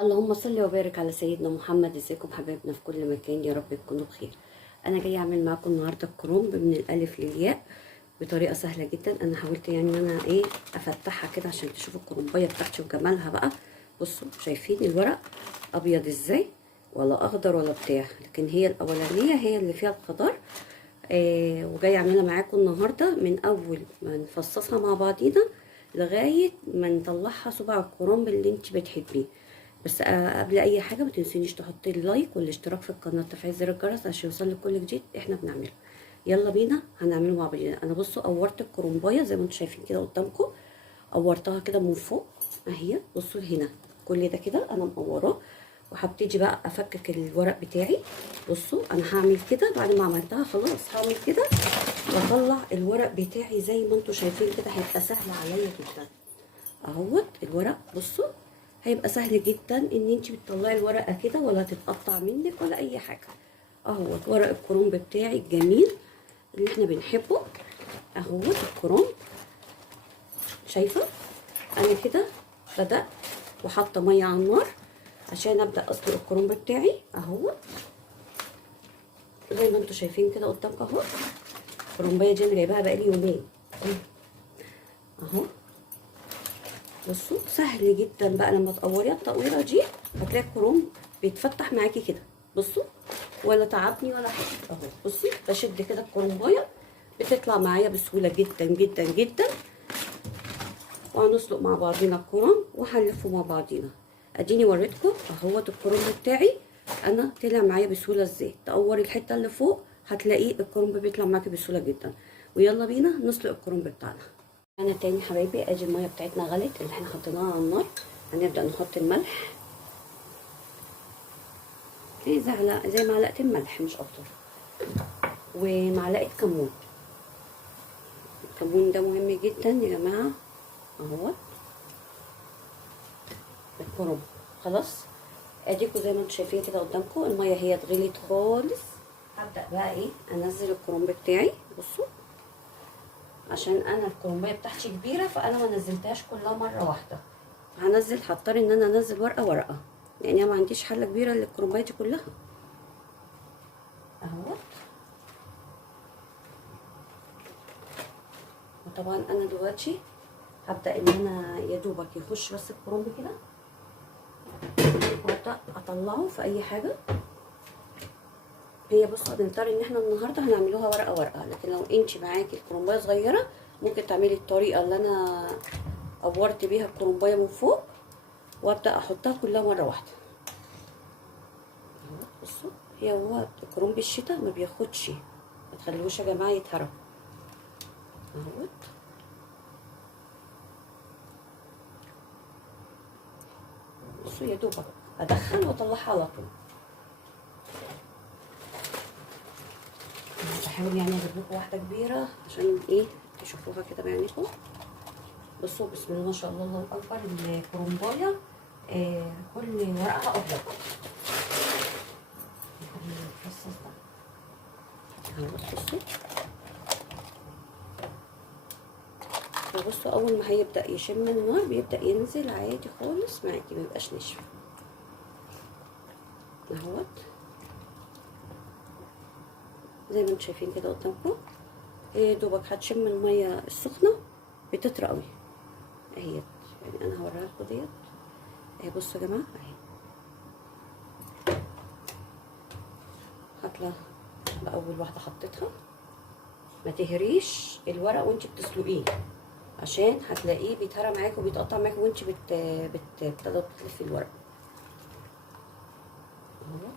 اللهم صل وبارك على سيدنا محمد. ازيكم حبايبنا في كل مكان، يا رب تكونوا بخير. انا جايه اعمل معاكم النهارده الكرنب من الالف للياء بطريقه سهله جدا. انا حاولت يعني ان انا افتحها كده عشان تشوفوا الكرنبايه بتاعتي وجمالها بقى. بصوا شايفين الورق ابيض ازاي، ولا اخضر ولا بتاع، لكن هي الاولانيه هي اللي فيها الخضار. وجايه اعملها معاكم النهارده من اول ما نفصصها مع بعضينا لغايه ما نطلعها صباع الكرنب اللي انت بتحبيه. بس قبل اي حاجه ما تنسونيش تحطي اللايك والاشتراك في القناه وتفعيل زر الجرس عشان يوصلك كل جديد احنا بنعمله. يلا بينا هنعمله مع بعض. انا بصوا قورت الكرنبايه زي ما انتم شايفين كده قدامكم، قورتها كده من فوق اهي. بصوا هنا كل ده كده انا مقوراه، وهبتدي بقى افكك الورق بتاعي. بصوا انا هعمل كده بعد ما عملتها خلاص، هعمل كده واطلع الورق بتاعي زي ما انتم شايفين كده. هيبقى سهل عليا جدا اهوت الورق. بصوا هيبقى سهل جدا ان انت بتطلعي الورقه كده، ولا تتقطع منك ولا اي حاجه. اهوت ورق الكرنب بتاعي الجميل اللي احنا بنحبه. اهوت الكرنب، شايفه انا كده بدات وحاطه ميه على النار عشان ابدا اسلق الكرنب بتاعي. اهوت زي ما انتم شايفين كده قدامكم اهو. الكرنبايه دي انا جايباها بقالي يومين اهو. بصوا سهل جدا بقى لما تقوريها التقويره دي هتلاقي الكرنب بيتفتح معاكي كده. بصوا ولا تعبني ولا حاجه اهو. بصي بشد كده الكرنبايه بتطلع معايا بسهوله جدا جدا جدا. وهنسلق مع بعضينا الكرنب وهنلفه مع بعضينا. اديني وريتكم اهوت الكرنب بتاعي انا طلع معايا بسهوله ازاي. تقوري الحته اللي فوق هتلاقيه الكرنب بيطلع معاكي بسهوله جدا. ويلا بينا نسلق الكرنب بتاعنا. انا تاني حبايبي ادي الميه بتاعتنا غلت اللي احنا حطيناها على النار. هنبدا نحط الملح زي معلقتين ملح مش اكتر، ومعلقه كمون. الكمون ده مهم جدا يا جماعه اهو. الكرنب خلاص اديكوا زي ما انتم شايفين كده قدامكم الميه هي اتغليت خالص. هبدا بقى انزل الكرنب بتاعي. بصوا عشان انا الكرنبايه بتاعتي كبيره فانا ما نزلتهاش كلها مره واحده. هنزل، هضطر ان انا انزل ورقه ورقه لان انا ما عنديش حله كبيره للكرنبايه دي كلها اهوت. وطبعا انا دلوقتي هبدا ان انا يا دوبك يخش بس الكرنب كده وابدا اطلعه في اي حاجه. هي بصوا هنضطر ان احنا النهارده هنعملوها ورقه ورقه، لكن لو انت معاكي الكرنبايه صغيره ممكن تعملي الطريقه اللي انا قورت بيها الكرنبايه من فوق وابدا احطها كلها مره واحده. بصوا هو الكرنب الشتا ما بياخدش، ما تخليهوش يا جماعه يتهرب اهوت. بصوا يا دوبك ادخل واطلعها على طول. بحاول يعني اجيب لكم واحده كبيره عشان تشوفوها كده بعينيكم. بصوا بسم الله ما شاء الله الله اكبر. الكرنبايه كل ورقها ابيض. الفصص ده بصوا. فبصوا اول ما هيبدا يشم النار بيبدا ينزل عادي خالص معاكي، ميبقاش ناشف اهوت زي ما انتم شايفين كده قدامكم. دوبك هتشم الميه السخنه بتطرى قوي اهيت. يعني انا هوريها لكم ديت اهي. بصوا يا جماعه اهي هطلع باول واحده حطيتها. ما تهريش الورق وانت بتسلقيه عشان هتلاقيه بيتهرى معاكي وبيتقطع معاكي وانت بتلفي الورق اهوت.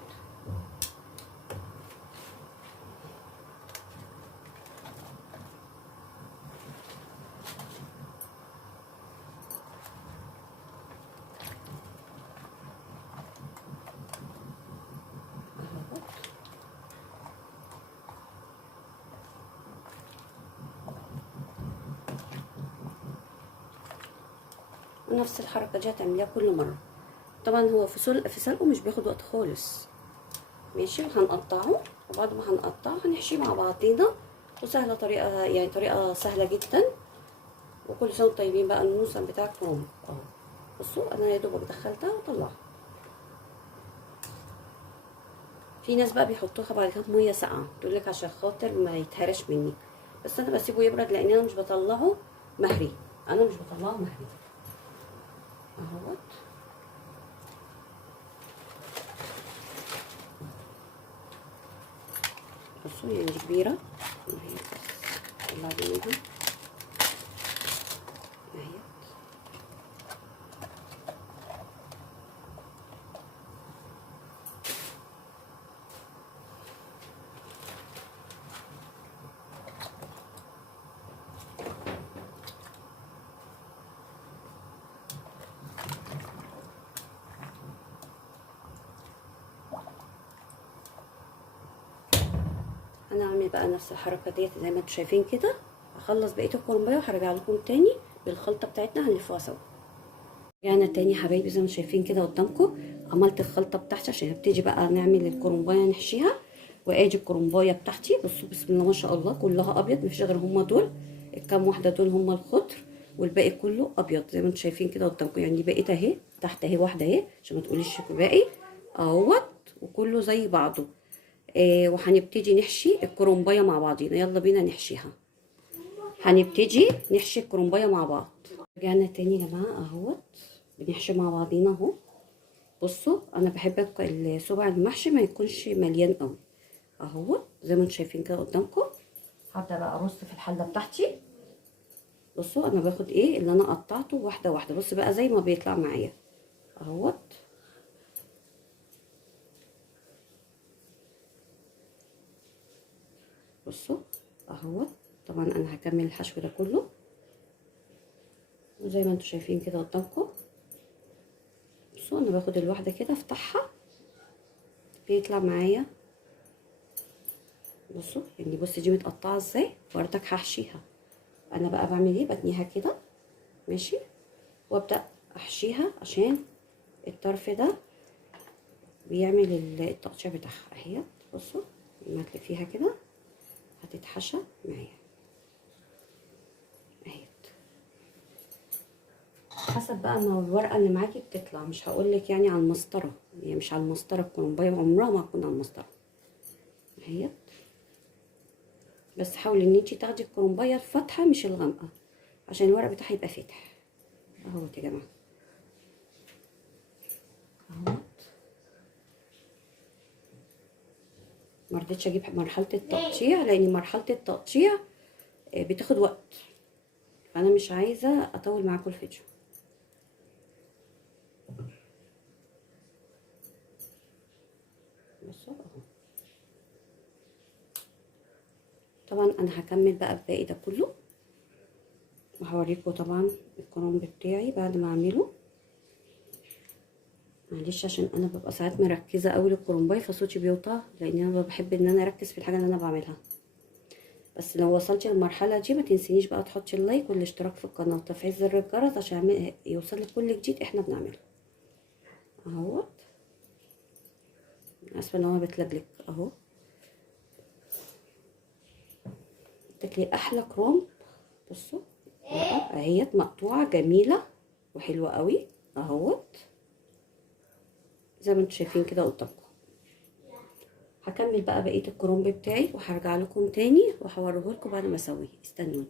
ونفس الحركه دي هتعمليها كل مره. طبعا هو في سلقه مش بياخد وقت خالص. ماشي وهنقطعه، وبعد ما هنقطعه هنحشيه مع بعضينا. وسهله طريقه، يعني طريقه سهله جدا. وكل سنه وانتم طيبين بقى. النوسم بتاع الكرنب اهو. بصوا انا يا دوبك دخلتها وطلعها في ناس بقى بيحطوها بعد كده ميه ساقعه، تقول لك عشان خاطر ما يتهرش مني، بس انا بسيبه يبرد لان انا مش بطلعه مهري، انا مش بطلعه مهري اهوت. بصوا يعني دي كبيره اهي، طلع دي منها اهي. انا هعمل بقى نفس الحركه ديت زي ما انتم شايفين كده، هخلص بقيه الكرنبايه وهرجع لكم تاني بالخلطه بتاعتنا هنلفوها سوا. رجعنا تاني يا حبايبي زي ما شايفين كده قدامكم، عملت الخلطه بتاعتي عشان نبتدي بقى نعمل الكرنبايه نحشيها. وادي الكرنبايه بتاعتي، بصوا بسم الله ما شاء الله كلها ابيض، مفيش غير هما دول الكام واحده دول هما الخضر، والباقي كله ابيض زي ما انتم شايفين كده قدامكم. يعني دي بقيت اهي، تحت اهي واحده اهي عشان ما تقوليش باقي اهوت، وكله زي بعضه. وهنبتدي نحشي الكرنبايه مع بعضينا، يلا بينا نحشيها. هنبتدي نحشي الكرنبايه مع بعض. رجعنا تاني يا جماعه اهوت، بنحشي مع بعضينا اهو. بصوا انا بحب الصبع المحشي ما يكونش مليان قوي اهو، زي ما انتم شايفين كده قدامكم. هبدا بقى ارص في الحله بتاعتي. بصوا انا باخد ايه اللي انا قطعته واحده واحده، بص بقى زي ما بيطلع معايا اهوت. بصوا اهوت. طبعا انا هكمل الحشو ده كله وزي ما انتم شايفين كده قدامكم. بصوا انا باخد الواحده كده افتحها بيطلع معايا. بصوا يعني بصي دي متقطعه ازاي، بردك هحشيها. انا بقى بعمل ايه، بتنيها كده ماشي، وابدا احشيها عشان الطرف ده بيعمل التقطيع بتاعها اهي. بصوا لما تلفيها كده هتتحشى معايا اهي، حسب بقى ما الورقه اللي معاكي بتطلع. مش هقولك يعني على المسطره، يعني مش على المسطره، الكرنبايه عمرها ما هتكون على المسطره اهي. بس حاولي ان انتي تاخدي الكرنبايه الفاتحه مش الغامقه عشان الورق بتاعها يبقى فاتح اهوت يا جماعه اهوت. مرضتش اجيب مرحله التقطيع لان مرحله التقطيع بتاخد وقت، فانا مش عايزه اطول معاكم الفيديو. بصوا اهو. طبعا انا هكمل بقى الباقي ده كله وهوريكم طبعا الكرنب بتاعي بعد ما اعمله. معلش عشان انا ببقى ساعات مركزه قوي للكرنبايه فصوتي بيوطى، لان انا بحب ان انا اركز في الحاجه اللي انا بعملها. بس لو وصلتي للمرحله دي ما تنسينيش بقى تحطي اللايك والاشتراك في القناه وتفعيل زر الجرس عشان يوصلك كل جديد احنا بنعمله اهوت. اسفه ان هو بتلجلك اهو. تاكلي احلى كرنب. بصوا اهيت مقطوعه جميله وحلوه قوي اهوت زي ما انتم شايفين كده قدامكم. هكمل بقى بقيه الكرنب بتاعي وهرجع لكم تاني وهوريه لكم بعد ما اسويه، استنوني.